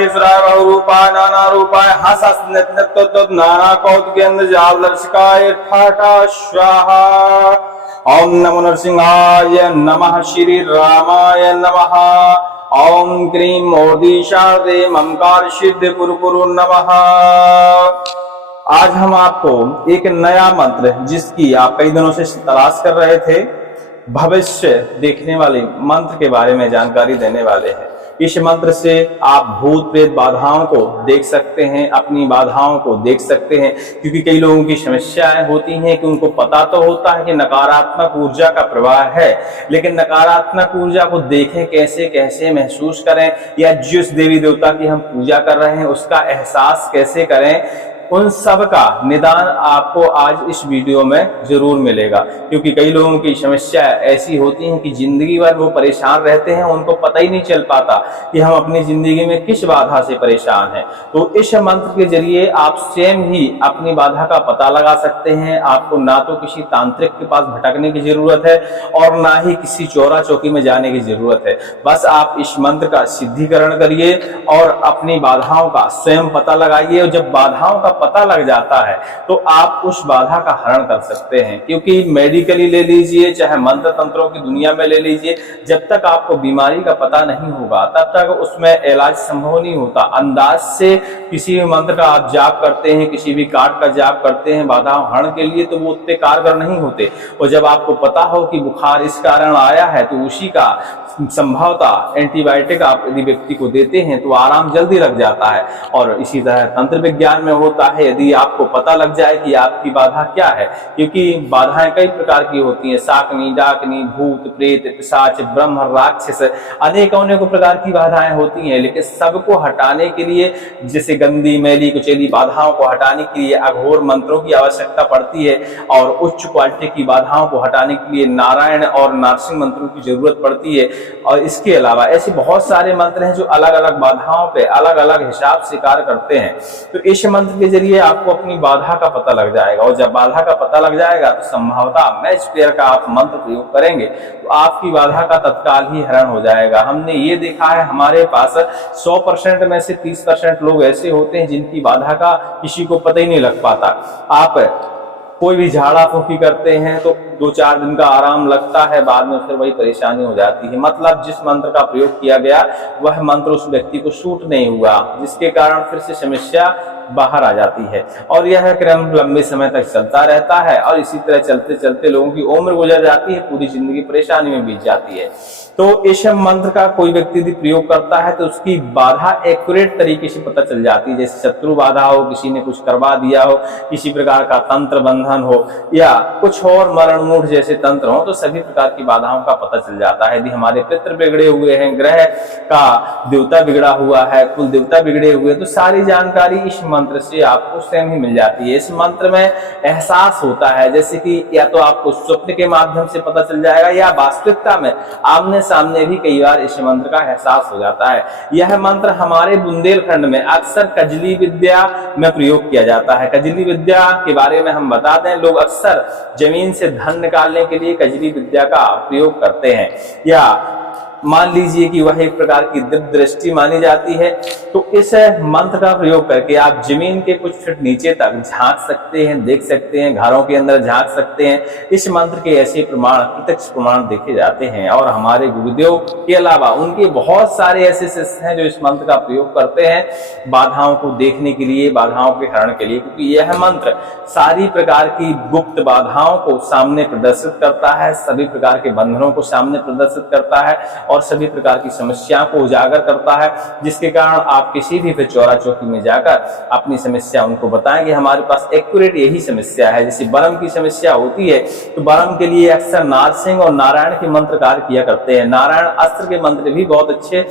महेश्वराय बहुरूपाय नाना रूपाय हसस्नित्य नाना कौतुकेन्द्रजाल दर्शकाय ठाटा स्वाहा। ओम नमो नरसिंहाय नमः, श्री रामाय नमः। ओम क्रीं मोदीशादे ममकार सिद्ध कुरु नमः। आज हम आपको एक नया मंत्र, जिसकी आप कई दिनों से तलाश कर रहे थे, भविष्य देखने वाले मंत्र के बारे में जानकारी देने वाले हैं। इस मंत्र से आप भूत प्रेत बाधाओं को देख सकते हैं, अपनी बाधाओं को देख सकते हैं। क्योंकि कई लोगों की समस्याएं होती हैं कि उनको पता तो होता है कि नकारात्मक ऊर्जा का प्रवाह है, लेकिन नकारात्मक ऊर्जा को देखें कैसे, कैसे महसूस करें, या जिस देवी देवता की हम पूजा कर रहे हैं उसका एहसास कैसे करें, उन सब का निदान आपको आज इस वीडियो में जरूर मिलेगा। क्योंकि कई लोगों की समस्या ऐसी होती है कि जिंदगी भर वो परेशान रहते हैं, उनको पता ही नहीं चल पाता कि हम अपनी जिंदगी में किस बाधा से परेशान हैं। तो इस मंत्र के जरिए आप स्वयं ही अपनी बाधा का पता लगा सकते हैं। आपको ना तो किसी तांत्रिक के पास भटकने की जरूरत है और ना ही किसी चौरा चौकी में जाने की जरूरत है। बस आप इस मंत्र का सिद्धिकरण करिए और अपनी बाधाओं का स्वयं पता लगाइए। और जब बाधाओं का पता लग जाता है तो आप उस बाधा का हरण कर सकते हैं। क्योंकि मेडिकली ले लीजिए, चाहे मंत्र तंत्रों की दुनिया में ले लीजिए, जब तक आपको बीमारी का पता नहीं होगा तब तक उसमें इलाज संभव नहीं होता। अंदाज से किसी भी मंत्र का आप जाप करते हैं, किसी भी कार्ड का जाप करते हैं बाधा हरण के लिए, तो वो उतने कारगर नहीं होते। और जब आपको पता हो कि बुखार इस कारण आया है तो उसी का संभवतः एंटीबायोटिक आप यदि व्यक्ति को देते हैं तो आराम जल्दी लग जाता है। और इसी तरह तंत्र विज्ञान में होता है, यदि आपको पता लग जाए कि आपकी बाधा क्या है। क्योंकि बाधाएं कई प्रकार की होती हैं, शाकनी, डाकनी, भूत प्रेत, पिशाच, ब्रह्म, राक्षस, अनेकों प्रकार की बाधाएं होती हैं। लेकिन सबको हटाने के लिए, जैसे गंदी मैली कुचैली बाधाओं को हटाने के लिए अघोर मंत्रों की आवश्यकता पड़ती है, और उच्च क्वालिटी की बाधाओं को हटाने के लिए नारायण और नारसिंह मंत्रों की जरूरत पड़ती है। और इसके अलावा ऐसे बहुत सारे मंत्र हैं जो अलग अलग बाधाओं पे अलग अलग हिसाब से कार्य करते हैं। तो इस मंत्र के जरिए आपको अपनी बाधा का पता लग जाएगा, और जब बाधा का पता लग जाएगा तो संभवतः मैच पेयर का आप मंत्र प्रयोग करेंगे तो आपकी बाधा का तत्काल ही हरण हो जाएगा। हमने ये देखा है, हमारे पास 100% में से 30% लोग ऐसे होते हैं जिनकी बाधा का किसी को पता ही नहीं लग पाता। आप कोई भी झाड़ा फूंकी करते हैं तो 2-4 दिन का आराम लगता है, बाद में फिर वही परेशानी हो जाती है। मतलब जिस मंत्र का प्रयोग किया गया वह मंत्र उस व्यक्ति को सूट नहीं हुआ, जिसके कारण फिर से समस्या बाहर आ जाती है। और यह क्रम लंबे समय तक चलता रहता है, और इसी तरह चलते चलते लोगों की उम्र गुजर जाती है, पूरी जिंदगी परेशानी में बीत जाती है। तो इस मंत्र का कोई व्यक्ति यदि प्रयोग करता है तो उसकी बाधा एक्यूरेट तरीके से पता चल जाती है। जैसे शत्रु बाधा हो, किसी ने कुछ करवा दिया हो, किसी प्रकार का तंत्र बंधन हो, या कुछ और मरण मूढ़ जैसे तंत्र हो, तो सभी प्रकार की बाधाओं का पता चल जाता है। यदि हमारे पितृ बिगड़े हुए हैं, ग्रह का देवता बिगड़ा हुआ है, कुल देवता बिगड़े हुए, तो सारी जानकारी इस मंत्र से आपको स्वयं ही मिल जाती है। इस मंत्र में एहसास होता है, जैसे कि या तो आपको स्वप्न के माध्यम से पता चल जाएगा, या वास्तविकता में आमने सामने भी कई बार इस मंत्र का एहसास हो जाता है। यह मंत्र हमारे बुंदेलखंड में अक्सर कजली विद्या में प्रयोग किया जाता है। कजली विद्या के बारे में हम बता दें, लोग अक्सर जमीन से धन निकालने के लिए कजली विद्या का प्रयोग करते हैं, या मान लीजिए कि वह एक प्रकार की दिव्य दृष्टि मानी जाती है। तो इस मंत्र का प्रयोग करके आप जमीन के कुछ फीट नीचे तक झांक सकते हैं, देख सकते हैं, घरों के अंदर झांक सकते हैं। इस मंत्र के ऐसे प्रमाण, प्रत्यक्ष प्रमाण देखे जाते हैं। और हमारे गुरुदेव के अलावा उनके बहुत सारे ऐसे शिष्य हैं जो इस मंत्र का प्रयोग करते हैं बाधाओं को देखने के लिए, बाधाओं के हरण के लिए। क्योंकि यह मंत्र सारी प्रकार की गुप्त बाधाओं को सामने प्रदर्शित करता है, सभी प्रकार के बंधनों को सामने प्रदर्शित करता है, और सभी प्रकार की समस्याओं को उजागर करता है। जिसके कारण आप किसी भी फिर चौरा चौकी में जाकर अपनी समस्या उनको बताएंगे, हमारे पास एक्यूरेट यही समस्या है। जैसे बरम की समस्या होती है तो बरम के लिए अक्सर नारसिंह और नारायण के मंत्र कार्य किया करते हैं। नारायण अस्त्र के मंत्र भी बहुत अच्छे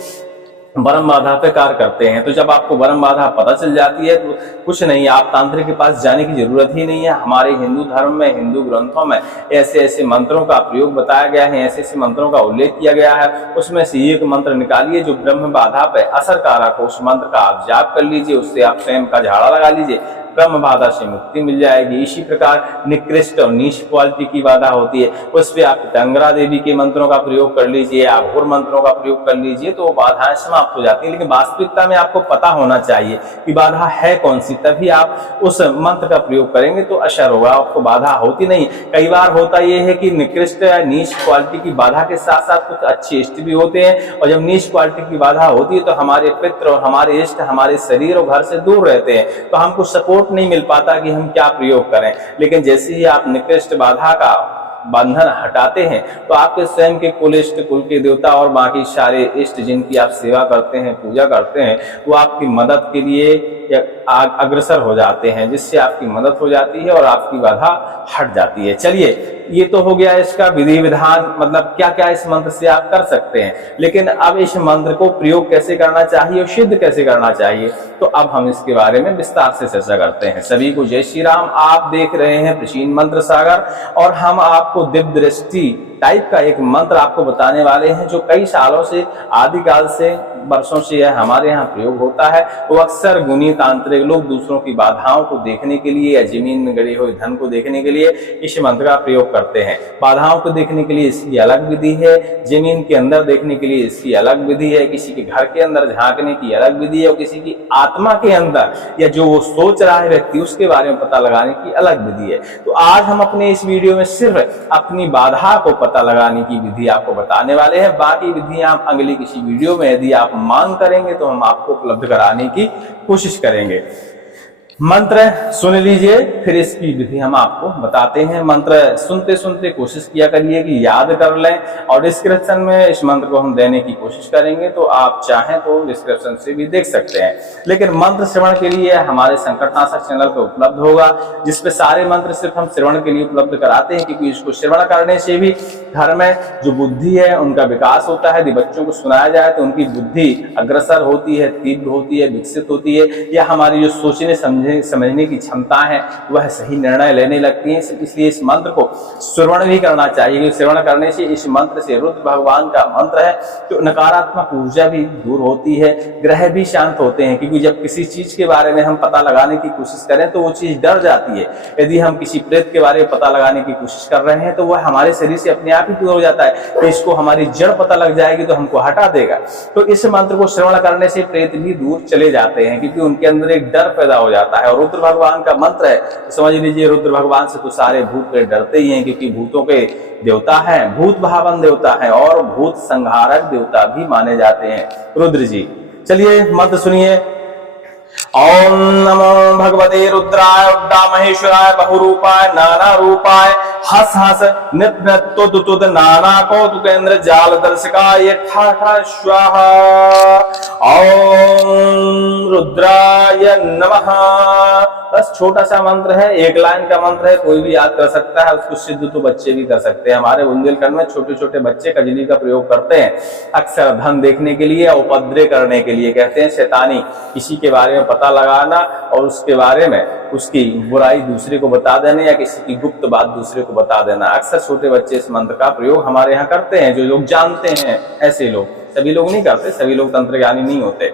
बरम बाधा पे कार्य करते हैं। तो जब आपको बरम बाधा पता चल जाती है तो कुछ नहीं, आप तांत्रिक के पास जाने की जरूरत ही नहीं है। हमारे हिंदू धर्म में, हिंदू ग्रंथों में ऐसे ऐसे मंत्रों का प्रयोग बताया गया है, ऐसे ऐसे मंत्रों का उल्लेख किया गया है। उसमें से एक मंत्र निकालिए जो ब्रह्म बाधा पे असरकारक हो, उस मंत्र का आप जाप कर लीजिए, उससे आप स्वयं का झाड़ा लगा लीजिए, ब्रह्म बाधा से मुक्ति मिल जाएगी। इसी प्रकार निकृष्ट और नीच क्वालिटी की बाधा होती है, उस पर आप पितांगरा देवी के मंत्रों का प्रयोग कर लीजिए, आप और मंत्रों का प्रयोग कर लीजिए तो बाधाएं समाप्त हो जाती है। लेकिन वास्तविकता में आपको पता होना चाहिए कि बाधा है कौन सी, तभी आप उस मंत्र का प्रयोग करेंगे तो असर होगा, आपको बाधा होती नहीं। कई बार होता यह है कि निकृष्ट या नीच क्वालिटी की बाधा के साथ साथ कुछ अच्छे इष्ट भी होते हैं, और जब नीच क्वालिटी की बाधा होती है तो हमारे पितृ और हमारे इष्ट हमारे शरीर और घर से दूर रहते हैं, तो हमको सपोर्ट नहीं मिल पाता कि हम क्या प्रयोग करें। लेकिन जैसे ही आप निकृष्ट बाधा का बंधन हटाते हैं तो आपके स्वयं के कुल इष्ट, कुल के देवता और बाकी सारे इष्ट जिनकी आप सेवा करते हैं, पूजा करते हैं, वो आपकी मदद के लिए अग्रसर हो जाते हैं, जिससे आपकी मदद हो जाती है और आपकी बाधा हट जाती है। चलिए, ये तो हो गया इसका विधि विधान, मतलब क्या क्या इस मंत्र से आप कर सकते हैं। लेकिन अब इस मंत्र को प्रयोग कैसे करना चाहिए और सिद्ध कैसे करना चाहिए, तो अब हम इसके बारे में विस्तार से चर्चा करते हैं। सभी को जय श्री राम। आप देख रहे हैं प्राचीन मंत्र सागर, और हम आपको दिव्य दृष्टि टाइप का एक मंत्र आपको बताने वाले हैं जो कई सालों से, आदिकाल से, वर्षों से यह हमारे यहाँ प्रयोग होता है। वो अक्सर गुणी तांत्रिक लोग दूसरों की बाधाओं को देखने के लिए या जमीन में गड़े हुए धन को देखने के लिए इस मंत्र का प्रयोग करते हैं। बाधाओं को देखने के लिए इसकी अलग विधि है, जमीन के अंदर देखने के लिए इसकी अलग विधि है, किसी के घर के अंदर झांकने की अलग विधि है, और किसी की आत्मा के अंदर या जो वो सोच रहा है व्यक्ति उसके बारे में पता लगाने की अलग विधि है। तो आज हम अपने इस वीडियो में सिर्फ अपनी बाधा को पता लगाने की विधि आपको बताने वाले हैं। बाकी विधियां हम अगली किसी वीडियो में यदि आप मांग करेंगे तो हम आपको उपलब्ध कराने की कोशिश करेंगे। मंत्र सुन लीजिए, फिर इसकी विधि हम आपको बताते हैं। मंत्र सुनते सुनते कोशिश किया करिए कि याद कर लें, और डिस्क्रिप्शन में इस मंत्र को हम देने की कोशिश करेंगे, तो आप चाहें तो डिस्क्रिप्शन से भी देख सकते हैं। लेकिन मंत्र श्रवण के लिए हमारे संकटनाशक चैनल पर उपलब्ध होगा, जिसपे सारे मंत्र सिर्फ हम श्रवण के लिए उपलब्ध कराते हैं, क्योंकि इसको श्रवण करने से भी घर में जो बुद्धि है उनका विकास होता है। यदि बच्चों को सुनाया जाए तो उनकी बुद्धि अग्रसर होती है, तीव्र होती है, विकसित होती है, या हमारी जो सोचने समझने की क्षमता है वह सही निर्णय लेने लगती है। इसलिए इस मंत्र को श्रवण भी करना चाहिए, क्योंकि श्रवण करने से, इस मंत्र से, रुद्र भगवान का मंत्र है, तो नकारात्मक ऊर्जा भी दूर होती है, ग्रह भी शांत होते हैं। क्योंकि जब किसी चीज के बारे में हम पता लगाने की कोशिश करें तो वो चीज डर जाती है। यदि हम किसी प्रेत के बारे में पता लगाने की कोशिश कर रहे हैं तो वह हमारे शरीर से अपने आप ही दूर हो जाता है। तो इसको हमारी जड़ पता लग जाएगी तो हमको हटा देगा। तो इस मंत्र को श्रवण करने से प्रेत भी दूर चले जाते हैं, क्योंकि उनके अंदर एक डर पैदा हो जाता है। और रुद्र भगवान का मंत्र है, तो समझ लीजिए रुद्र भगवान से तो सारे भूत डरते ही हैं, क्योंकि भूतों के देवता है, भूत भावन देवता है, और भूत संहारक देवता भी माने जाते हैं रुद्र जी। चलिए मंत्र सुनिए। ओम नमो भगवते रुद्राय उड्डा महेश्वराय बहुरूपाय नाना रूपाय हस हस नित नित तुद तुद नाना कौतुकेन्द्र जाल दर्शकाय ठा स्वाहा। ओम रुद्राय नमः। बस छोटा सा मंत्र है, एक लाइन का मंत्र है, कोई भी याद कर सकता है। उसको सिद्ध तो बच्चे भी कर सकते हैं। हमारे बुंदेलखंड में छोटे छोटे बच्चे कजली का प्रयोग करते हैं, अक्सर धन देखने के लिए, उपद्रव करने के लिए। कहते हैं शैतानी, किसी के बारे में पता लगाना और उसके बारे में उसकी बुराई दूसरे को बता देना, या किसी की गुप्त बात दूसरे को बता देना। अक्सर छोटे बच्चे इस मंत्र का प्रयोग हमारे यहाँ करते हैं, जो लोग जानते हैं। ऐसे लोग, सभी लोग नहीं करते, सभी लोग तंत्र ज्ञानी नहीं होते।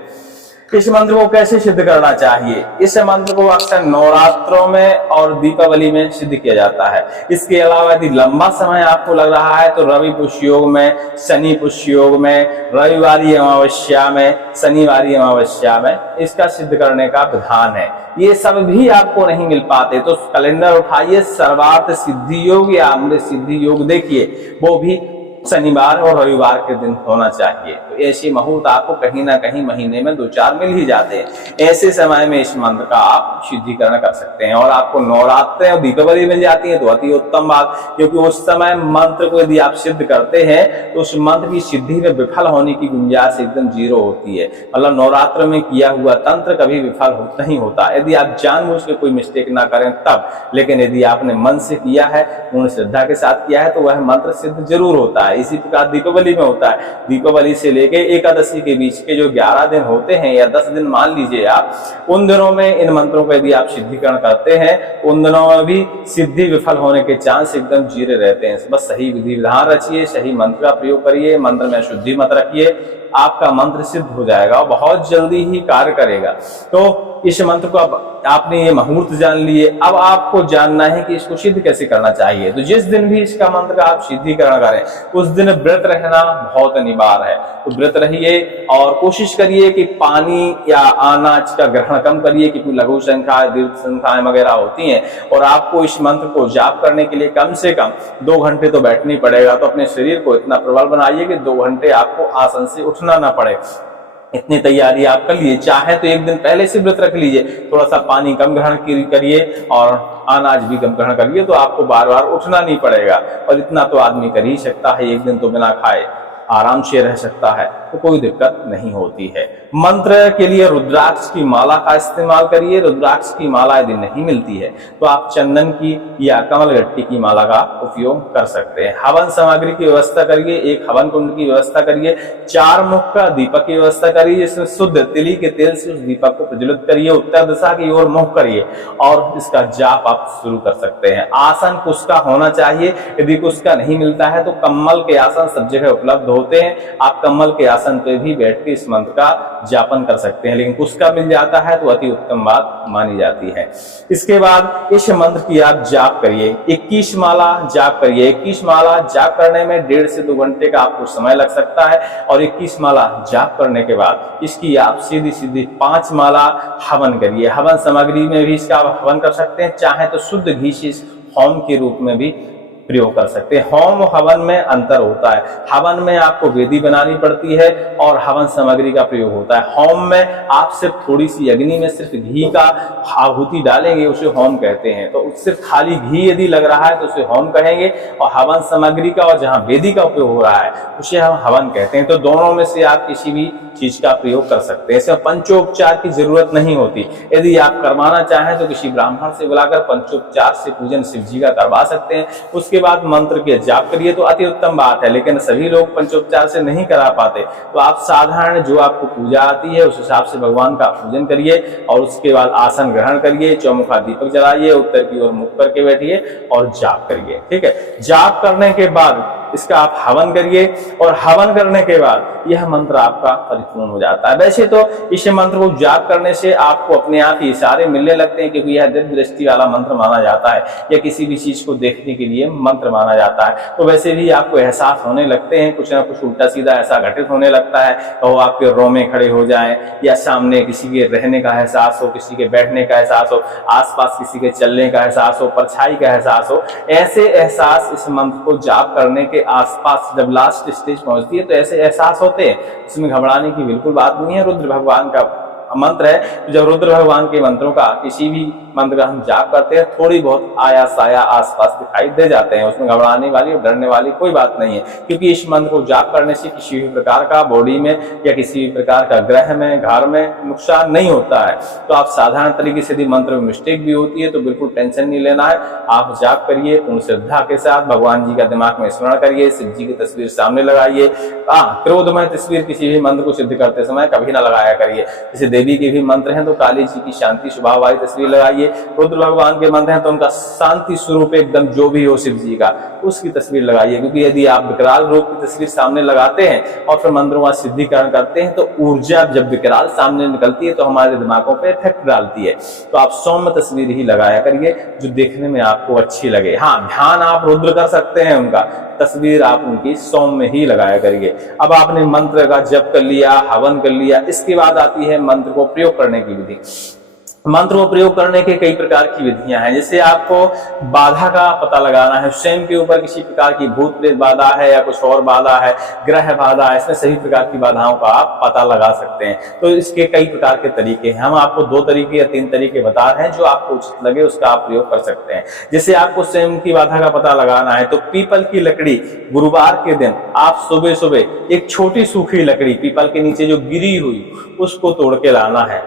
इस मंत्र को कैसे सिद्ध करना चाहिए? इस मंत्र को अक्सर नवरात्रों में और दीपावली में सिद्ध किया जाता है। इसके अलावा यदि लंबा समय आपको लग रहा है तो रवि पुष्य योग में, शनि पुष्य योग में, रविवारी अमावस्या में, शनिवारी अमावस्या में इसका सिद्ध करने का विधान है। ये सब भी आपको नहीं मिल पाते तो कैलेंडर उठाइए, सर्वार्थ सिद्धि योग या अमृत सिद्धि योग देखिए, वो भी शनिवार और रविवार के दिन होना चाहिए। तो ऐसे मुहूर्त आपको कहीं ना कहीं महीने में 2-4 मिल ही जाते हैं। ऐसे समय में इस मंत्र का आप शुद्धिकरण कर सकते हैं। और आपको नवरात्र और दीपावली मिल जाती है तो अति उत्तम बात, क्योंकि उस समय मंत्र को यदि आप सिद्ध करते हैं तो उस मंत्र की सिद्धि में विफल होने की गुंजाइश एकदम 0 होती है। मतलब नवरात्र में किया हुआ तंत्र कभी विफल नहीं होता, यदि आप जानबूझ के कोई मिस्टेक ना करें तब। लेकिन यदि आपने मन से किया है, पूर्ण श्रद्धा के साथ किया है, तो वह मंत्र सिद्ध जरूर होता है। इसी प्रकार दीपावली में होता है। दीपावली से लेके एकादशी के बीच के जो 11 दिन होते हैं या 10 दिन मान लीजिए आप, उन दिनों में इन मंत्रों को यदि आप सिद्धिकरण करते हैं, उन दिनों में भी सिद्धि विफल होने के चांस एकदम 0 रहते हैं। बस सही विधि विधान रचिए, सही मंत्र का प्रयोग करिए, मंत्र में शुद्धि मत रखिए, आपका मंत्र सिद्ध हो जाएगा और बहुत जल्दी ही कार्य करेगा। तो इस मंत्र को आप आपने ये मुहूर्त जान लिए, अब आपको जानना है कि इसको सिद्ध कैसे करना चाहिए। तो जिस दिन भी इसका मंत्र का आप सिद्धिकरण करें उस दिन व्रत रहना बहुत अनिवार्य है। तो व्रत रहिए और कोशिश करिए कि पानी या अनाज का ग्रहण कम करिए, क्योंकि लघु संख्याएं दीर्घ संख्याएं वगैरह होती हैं और आपको इस मंत्र को जाप करने के लिए कम से कम 2 घंटे तो बैठना ही पड़ेगा। तो अपने शरीर को इतना प्रबल बनाइए कि 2 घंटे आपको आसन से उठना ना पड़े। इतनी तैयारी आप कर लीजिए। चाहे तो एक दिन पहले से व्रत रख लीजिए, थोड़ा सा पानी कम ग्रहण करिए और अनाज भी कम ग्रहण करिए, तो आपको बार बार उठना नहीं पड़ेगा। और इतना तो आदमी कर ही सकता है, एक दिन तो बिना खाए आराम से रह सकता है, तो कोई दिक्कत नहीं होती है। मंत्र के लिए रुद्राक्ष की माला का इस्तेमाल करिए। रुद्राक्ष की माला यदि नहीं मिलती है तो आप चंदन की या कमलगट्टी की माला का उपयोग कर सकते हैं। हवन सामग्री की व्यवस्था करिए, एक हवन कुंड की व्यवस्था करिए, 4 मुख का दीपक की व्यवस्था करिए, जिसमें शुद्ध तिली के तेल से उस दीपक को प्रज्वलित करिए, उत्तर दिशा की ओर मुख करिए और इसका जाप आप शुरू कर सकते हैं। आसन कुश का होना चाहिए, यदि कुश का नहीं मिलता है तो कम्बल के आसन सब जगह उपलब्ध होते हैं, आप कम्बल के आसन पे भी बैठ के इस मंत्र का जापन कर सकते हैं। लेकिन कुश का मिल जाता है तो अति उत्तम बात मानी जाती है। इसके बाद इस मंत्र की आप जाप करिए, 21 माला जाप करिए। 21 माला जाप करने में 1.5 से 2 घंटे का आपको समय लग सकता है और 21 माला जाप करने के बाद इसकी आप सीधी सीधी 5 माला हवन करिए। हवन सामग्री में भी इसका आप हवन कर सकते हैं, चाहे तो शुद्ध घी से होम के रूप में भी प्रयोग कर सकते हैं। होम हवन में अंतर होता है, हवन में आपको वेदी बनानी पड़ती है और हवन सामग्री का प्रयोग होता है। होम में आप सिर्फ थोड़ी सी अग्नि में सिर्फ घी का आहुति डालेंगे, उसे होम कहते हैं। तो सिर्फ खाली घी यदि लग रहा है तो उसे होम कहेंगे, और हवन सामग्री का और जहां वेदी का उपयोग हो रहा है उसे हम हवन कहते हैं। तो दोनों में से आप किसी भी चीज का प्रयोग कर सकते हैं। इसमें पंचोपचार की जरूरत नहीं होती। यदि आप करवाना चाहें तो किसी ब्राह्मण से बुलाकर पंचोपचार से पूजन शिव जी का करवा सकते हैं। उसके बाद मंत्र के जाप करिए तो अति उत्तम बात है। लेकिन सभी लोग पंचोपचार से नहीं करा पाते, तो आप साधारण जो आपको पूजा आती है उस हिसाब से भगवान का पूजन करिए और उसके बाद आसन ग्रहण करिए, चौमुखा दीपक जलाइए, उत्तर की ओर मुख करके बैठिए और जाप करिए। ठीक है, जाप करने के बाद इसका आप हवन करिए और हवन करने के बाद यह मंत्र आपका परिपूर्ण हो जाता है। वैसे तो इस मंत्र को जाप करने से आपको अपने आप ही इशारे मिलने लगते हैं, क्योंकि यह दिव्य दृष्टि वाला मंत्र माना जाता है या किसी भी चीज को देखने के लिए मंत्र माना जाता है। तो वैसे भी आपको एहसास होने लगते हैं, कुछ ना कुछ उल्टा सीधा ऐसा घटित होने लगता है, तो आपके रोमे खड़े हो जाएं या सामने किसी के रहने का एहसास हो, किसी के बैठने का एहसास हो, आसपास किसी के चलने का एहसास हो, परछाई का एहसास हो। ऐसे एहसास इस मंत्र को जाप करने के आसपास जब लास्ट स्टेज पहुंचती है तो ऐसे एहसास होते हैं। इसमें घबराने की बिल्कुल बात नहीं है। रुद्र भगवान का मंत्र है, तो जब रुद्र भगवान के मंत्रों का किसी भी मंत्र का हम जाप करते हैं थोड़ी बहुत आया साया आसपास दिखाई दे जाते हैं। उसमें घबराने वाली और डरने वाली कोई बात नहीं है, क्योंकि इस मंत्र को जाप करने से किसी भी प्रकार का बॉडी में या किसी भी प्रकार का ग्रह में घर में नुकसान नहीं होता है। तो आप साधारण तरीके से यदि मंत्र में मिस्टेक भी होती है तो बिल्कुल टेंशन नहीं लेना है। आप जाप करिए पूर्ण श्रद्धा के साथ, भगवान जी का दिमाग में स्मरण करिए, शिव जी की तस्वीर सामने लगाइए। क्रोधमय तस्वीर किसी भी मंत्र को सिद्ध करते समय कभी ना लगाया करिए। जैसे देवी के भी मंत्र हैं तो काली जी की शांति स्वभाव वाली तस्वीर लगाइए, रुद्र भगवान के मंत्र हैं तो उनका शांति स्वरूप एकदम जो भी हो शिव जी का उसकी तस्वीर लगाइए। क्योंकि यदि आप विकराल रूप की तस्वीर सामने लगाते हैं और फिर मंत्रों का सिद्धिकरण करते हैं तो ऊर्जा जब विकराल सामने निकलती है तो हमारे दिमागों पे इफेक्ट डालती है। तो आप सौम्य तस्वीर ही लगाया करिए जो देखने में आपको अच्छी लगे। हाँ, ध्यान आप रुद्र कर सकते हैं, उनका तस्वीर आप उनकी सौम्य ही लगाया करिए। अब आपने मंत्र का जप कर लिया, हवन कर लिया, इसके बाद आती है मंत्र को प्रयोग करने की विधि। मंत्र को प्रयोग करने के कई प्रकार की विधियां हैं। जैसे आपको बाधा का पता लगाना है, स्वयं के ऊपर किसी प्रकार की भूत प्रेत बाधा है या कुछ और बाधा है, ग्रह बाधा है, इसमें सभी प्रकार की बाधाओं का आप पता लगा सकते हैं। तो इसके कई प्रकार के तरीके हैं। हम आपको 2 तरीके या 3 तरीके बता रहे हैं, जो आपको उचित लगे उसका आप प्रयोग कर सकते हैं। जैसे आपको स्वयं की बाधा का पता लगाना है तो पीपल की लकड़ी गुरुवार के दिन आप सुबह सुबह एक छोटी सूखी लकड़ी पीपल के नीचे जो गिरी हुई उसको तोड़ के लाना है।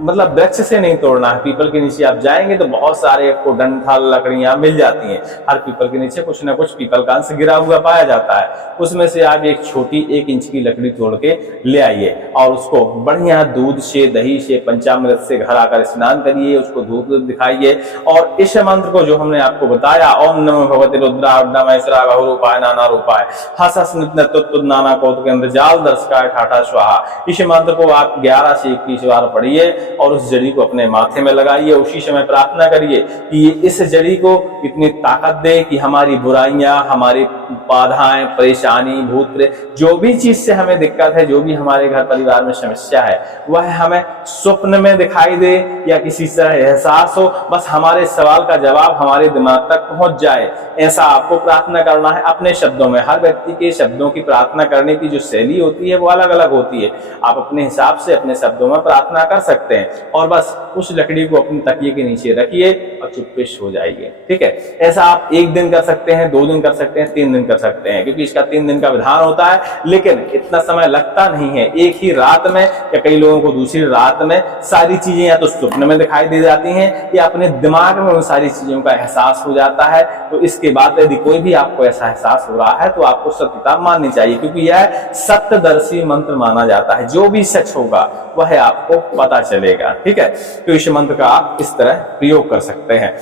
मतलब वृक्ष से नहीं तोड़ना है। पीपल के नीचे आप जाएंगे तो बहुत सारे आपको डंठल लकड़ियां मिल जाती हैं। हर पीपल के नीचे कुछ ना कुछ पीपल का अंश गिरा हुआ पाया जाता है। उसमें से आप एक छोटी 1 इंच की लकड़ी तोड़ के ले आइए और उसको बढ़िया दूध से, दही से, पंचामृत से घर आकर स्नान करिए, उसको धूप दिखाइए और इस मंत्र को जो हमने आपको बताया, ओम नमो भगवते रुद्राय महेश्वराय बहुरूपाय नाना रूपाय हस हस नित्य नाना कौतुक इंद्रजाल दर्शकाय ठाठा स्वाहा। इस मंत्र को आप 11 से 21 बार पढ़िए और उस जड़ी को अपने माथे में लगाइए। उसी समय प्रार्थना करिए कि इस जड़ी को इतनी ताकत दे कि हमारी बुराइयां, हमारी बाधाएं, परेशानी, भूत प्रेत, जो भी चीज से हमें दिक्कत है, जो भी हमारे घर परिवार में समस्या है, वह हमें स्वप्न में दिखाई दे या किसी तरह एहसास हो, बस हमारे सवाल का जवाब हमारे दिमाग तक पहुंच जाए। ऐसा आपको प्रार्थना करना है अपने शब्दों में। हर व्यक्ति के शब्दों की प्रार्थना करने की जो शैली होती है वो अलग अलग होती है। आप अपने हिसाब से अपने शब्दों में प्रार्थना कर सकते हैं और बस उस लकड़ी को अपने तकिए के नीचे रखिए और चुप्पे सो जाइए। ठीक है, ऐसा आप 1 दिन कर सकते हैं, 2 दिन कर सकते हैं, 3 दिन कर सकते हैं, क्योंकि इसका 3 दिन का विधान होता है। लेकिन इतना समय लगता नहीं है। एक ही रात में या कई लोगों को दूसरी रात में सारी चीजें या तो स्वप्न में दिखाई दे जाती हैं या अपने दिमाग में उन सारी चीजों का एहसास हो जाता है। तो इसके बाद यदि कोई भी आपको ऐसा एहसास हो रहा है तो आपको सत्यता माननी चाहिए, क्योंकि यह सत्यदर्शी मंत्र माना जाता है। जो भी सच होगा वह आपको पता चलेगा। ठीक है, तो इस मंत्र का आप इस तरह प्रयोग कर सकते हैं।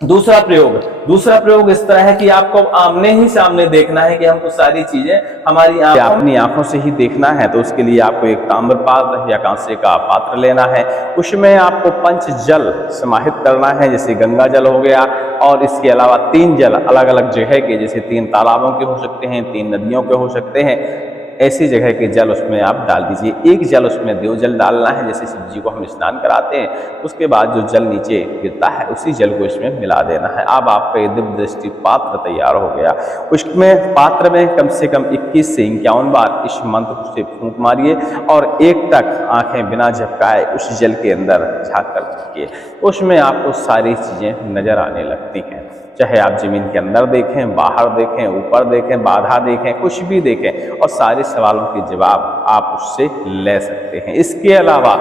दूसरा प्रयोग इस तरह है कि आपको आमने ही सामने देखना है कि हमको सारी चीजें हमारी अपनी आंखों से ही देखना है। तो उसके लिए आपको एक ताम्र पात्र या कांसे का पात्र लेना है। उसमें आपको 5 जल समाहित करना है, जैसे गंगा जल हो गया, और इसके अलावा 3 जल अलग अलग जगह के, जैसे 3 तालाबों के हो सकते हैं, 3 नदियों के हो सकते हैं। ऐसी जगह के जल उसमें आप डाल दीजिए। एक जल उसमें देव जल डालना है, जैसे शिव जी को हम स्नान कराते हैं। उसके बाद जो जल नीचे गिरता है उसी जल को इसमें मिला देना है। अब आपका ये दिव्य दृष्टि पात्र तैयार हो गया। उसमें पात्र में कम से कम 21 से 51 बार इस मंत्र से फूंक मारिए और एक टक आंखें बिना झपकाए उस जल के अंदर झाँक कर देखिए। उसमें आपको सारी चीजें नजर आने लगती हैं, चाहे आप जमीन के अंदर देखें, बाहर देखें, ऊपर देखें, बाधा देखें, कुछ भी देखें, और सारे सवालों के जवाब आप उससे ले सकते हैं। इसके अलावा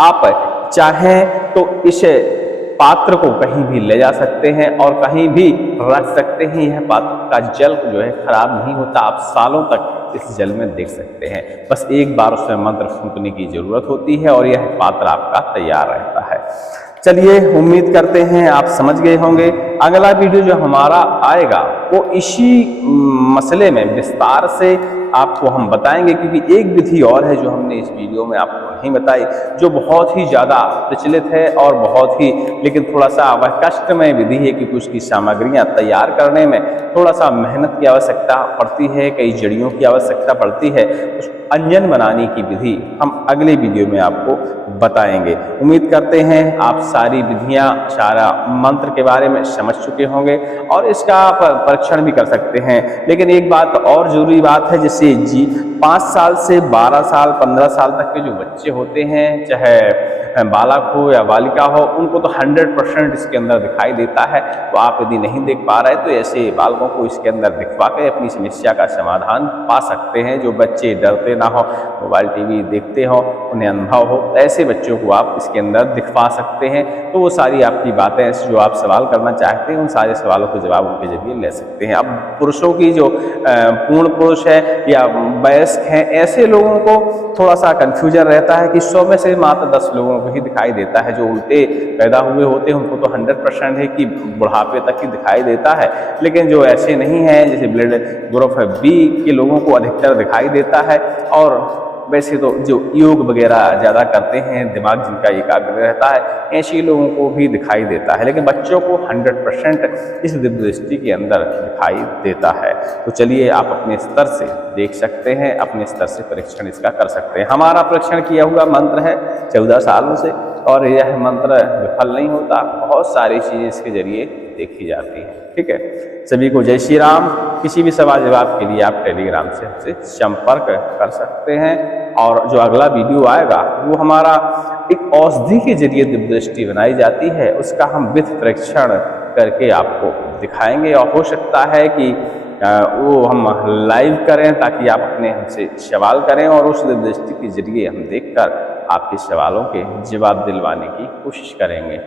आप चाहें तो इस पात्र को कहीं भी ले जा सकते हैं और कहीं भी रख सकते हैं। यह पात्र का जल जो है खराब नहीं होता, आप सालों तक इस जल में देख सकते हैं। बस एक बार उसमें मंत्र फूंकने की जरूरत होती है और यह पात्र आपका तैयार रहता है। चलिए, उम्मीद करते हैं आप समझ गए होंगे। अगला वीडियो जो हमारा आएगा वो इसी मसले में विस्तार से आपको हम बताएंगे, क्योंकि एक विधि और है जो हमने इस वीडियो में आपको नहीं बताई, जो बहुत ही ज़्यादा प्रचलित है और बहुत ही, लेकिन थोड़ा सा वह कष्टमय विधि है, क्योंकि उसकी सामग्रियां तैयार करने में थोड़ा सा मेहनत की आवश्यकता पड़ती है, कई जड़ियों की आवश्यकता पड़ती है। उस अंजन बनाने की विधि हम अगले वीडियो में आपको बताएंगे। उम्मीद करते हैं आप सारी विधियां, सारा मंत्र के बारे में समझ चुके होंगे और इसका आप परीक्षण भी कर सकते हैं। लेकिन एक बात और जरूरी बात है, जैसे 5 साल से 12 साल 15 साल तक के जो बच्चे होते हैं, चाहे बालक हो या बालिका हो, उनको तो 100% इसके अंदर दिखाई देता है। तो आप यदि नहीं देख पा रहे तो ऐसे बालकों को इसके अंदर दिखवा के अपनी समस्या का समाधान पा सकते हैं। जो बच्चे डरते ना हो, मोबाइल टीवी देखते हो, उन्हें अनुभव हो, ऐसे बच्चों को आप इसके अंदर दिखवा सकते हैं। तो वो सारी आपकी बातें जो आप सवाल करना चाहते हैं, उन सारे सवालों के जवाब उनके जरिए ले सकते हैं। अब पुरुषों की जो पूर्ण पुरुष है या वयस्क हैं, ऐसे लोगों को थोड़ा सा कन्फ्यूजन रहता है कि 100 में से मात्र 10 लोगों को ही दिखाई देता है। जो उल्टे पैदा हुए होते हैं उनको तो 100% है कि बुढ़ापे तक ही दिखाई देता है। लेकिन जो ऐसे नहीं हैं, जैसे ब्लड ग्रुप बी के लोगों को अधिकतर दिखाई देता है। और वैसे तो जो योग वगैरह ज़्यादा करते हैं, दिमाग जिनका एकाग्र रहता है, ऐसे लोगों को भी दिखाई देता है। लेकिन बच्चों को 100% इस दिव्य दृष्टि के अंदर दिखाई देता है। तो चलिए, आप अपने स्तर से देख सकते हैं, अपने स्तर से परीक्षण इसका कर सकते हैं। हमारा परीक्षण किया हुआ मंत्र है 14 सालों से, और यह मंत्र विफल नहीं होता। बहुत सारी चीज़ें इसके जरिए देखी जाती हैं। ठीक है, सभी को जय श्री राम। किसी भी सवाल जवाब के लिए आप टेलीग्राम से हमसे संपर्क कर सकते हैं। और जो अगला वीडियो आएगा वो हमारा एक औषधि के जरिए दिव्य दृष्टि बनाई जाती है, उसका हम विधि परीक्षण करके आपको दिखाएंगे। और हो सकता है कि वो हम लाइव करें, ताकि आप अपने हमसे सवाल करें और उस दिव्य दृष्टि के जरिए हम देखकर आपके सवालों के जवाब दिलवाने की कोशिश करेंगे।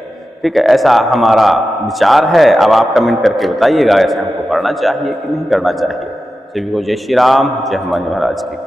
ठीक है, ऐसा हमारा विचार है। अब आप कमेंट करके बताइएगा ऐसा हमको करना चाहिए कि नहीं करना चाहिए। सभी को जय श्री राम, जय हनुमान महाराज की।